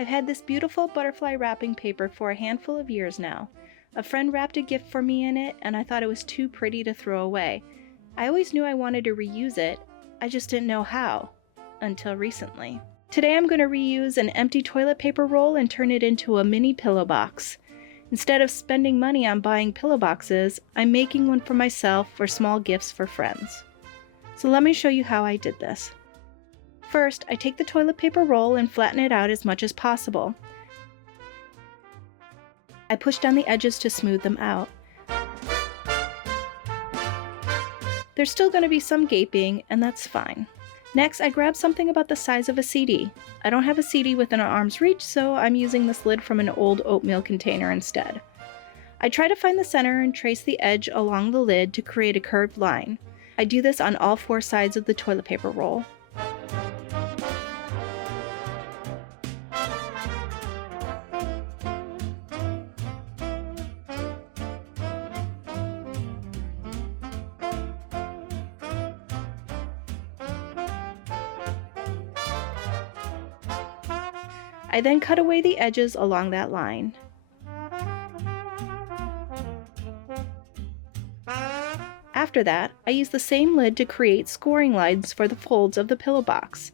I've had this beautiful butterfly wrapping paper for a handful of years now. A friend wrapped a gift for me in it, and I thought it was too pretty to throw away. I always knew I wanted to reuse it, I just didn't know how, until recently. Today I'm going to reuse an empty toilet paper roll and turn it into a mini pillow box. Instead of spending money on buying pillow boxes, I'm making one for myself for small gifts for friends. So let me show you how I did this. First, I take the toilet paper roll and flatten it out as much as possible. I push down the edges to smooth them out. There's still going to be some gaping, and that's fine. Next, I grab something about the size of a CD. I don't have a CD within an arm's reach, so I'm using this lid from an old oatmeal container instead. I try to find the center and trace the edge along the lid to create a curved line. I do this on all four sides of the toilet paper roll. I then cut away the edges along that line. After that, I use the same lid to create scoring lines for the folds of the pillow box.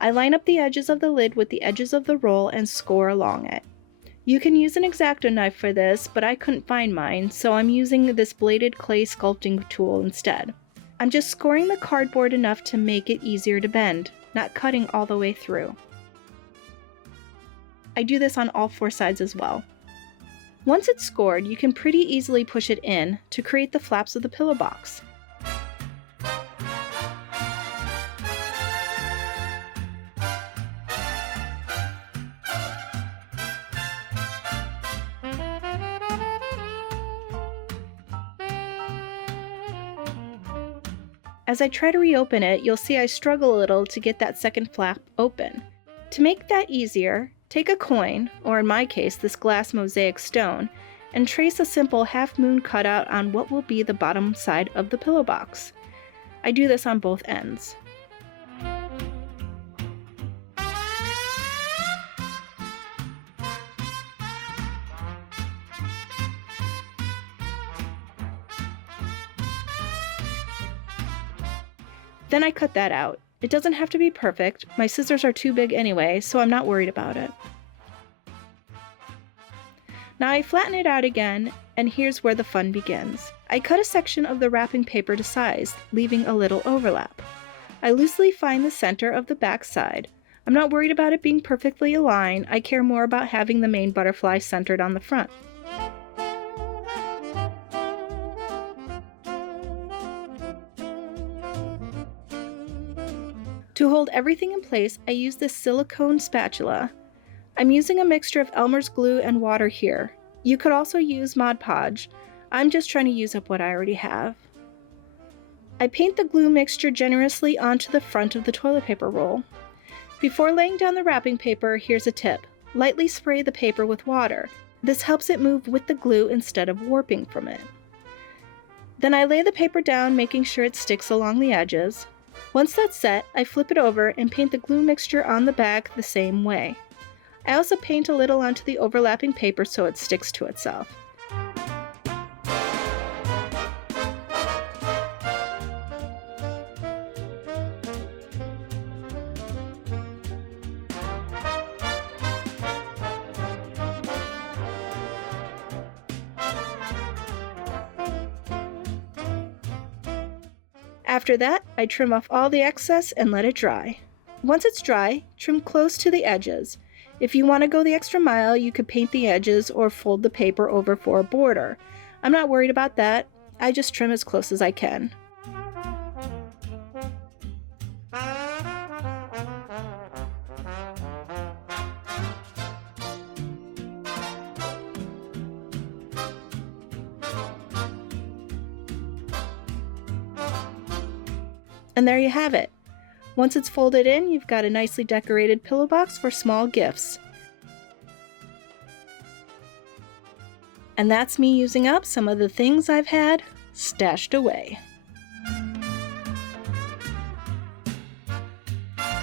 I line up the edges of the lid with the edges of the roll and score along it. You can use an X-Acto knife for this, but I couldn't find mine, so I'm using this bladed clay sculpting tool instead. I'm just scoring the cardboard enough to make it easier to bend, not cutting all the way through. I do this on all four sides as well. Once it's scored, you can pretty easily push it in to create the flaps of the pillow box. As I try to reopen it, you'll see I struggle a little to get that second flap open. To make that easier, take a coin, or in my case this glass mosaic stone, and trace a simple half-moon cutout on what will be the bottom side of the pillow box. I do this on both ends. Then I cut that out. It doesn't have to be perfect. My scissors are too big anyway, so I'm not worried about it. Now I flatten it out again, and here's where the fun begins. I cut a section of the wrapping paper to size, leaving a little overlap. I loosely find the center of the back side. I'm not worried about it being perfectly aligned. I care more about having the main butterfly centered on the front. To hold everything in place, I use this silicone spatula. I'm using a mixture of Elmer's glue and water here. You could also use Mod Podge. I'm just trying to use up what I already have. I paint the glue mixture generously onto the front of the toilet paper roll. Before laying down the wrapping paper, here's a tip. Lightly spray the paper with water. This helps it move with the glue instead of warping from it. Then I lay the paper down, making sure it sticks along the edges. Once that's set, I flip it over and paint the glue mixture on the back the same way. I also paint a little onto the overlapping paper so it sticks to itself. After that, I trim off all the excess and let it dry. Once it's dry, trim close to the edges. If you want to go the extra mile, you could paint the edges or fold the paper over for a border. I'm not worried about that. I just trim as close as I can. And there you have it. Once it's folded in, you've got a nicely decorated pillow box for small gifts. And that's me using up some of the things I've had stashed away.